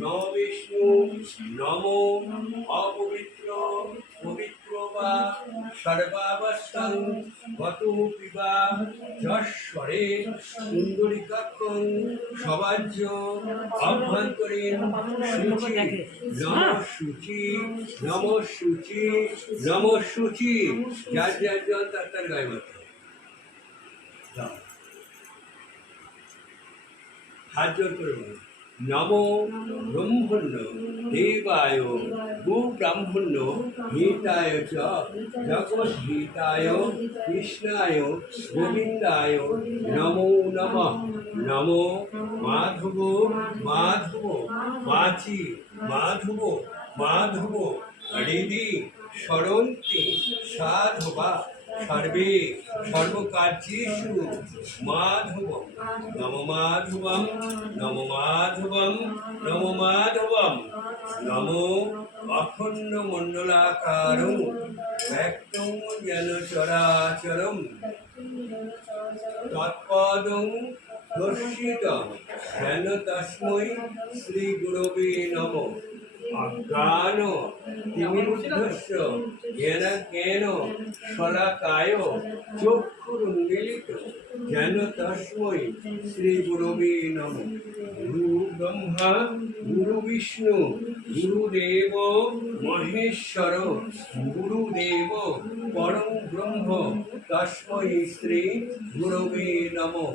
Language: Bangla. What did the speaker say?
ন বিষ্ণু নমো অপবিত্র পবিত্র বা সর্বাবস্থাং গতো পিবা যশ্বরে কুণ্ডলিকাক্ষং সবাজ্য অভ্যন্তরীণ শুচি নম শুচি নম শুচি নম শুচি। যার যার জল তার তার গায়ে মাত্র হাত জোর করে বলুন। নমো ব্রহ্মণ্য দেবায় গো ব্রাহ্মণ্য হিতায় চ জগদ্ধিতায় কৃষ্ণায় গোবিন্দায় নমো নমঃ। নমো মাধব মাধব মাছি মাধব মাধব হৃদি স্মরন্তি সাধবা সর্বে সর্বকার্যেষু মাধবম নম মাধবম নম মাধবম নম মাধবম। নমো অখণ্ড মণ্ডলাকারং ব্যক্তং যেন চরাচরম তৎপদং দর্শিতং যেন তস্मै শ্রী গুরবে নমঃ। অজ্ঞান তিমিরুদ্ধস্য জ্ঞান জ্ঞান শলাকায় চক্ষুরুন্মীলিত যেন তস্मै শ্রী গুরবে নমঃ। গুরু ব্রহ্মা গুরু বিষ্ণু গুরুদেব মহেশ্বর গুরুদেব পরম ব্রহ্ম তস্मै শ্রী গুরবে নমঃ।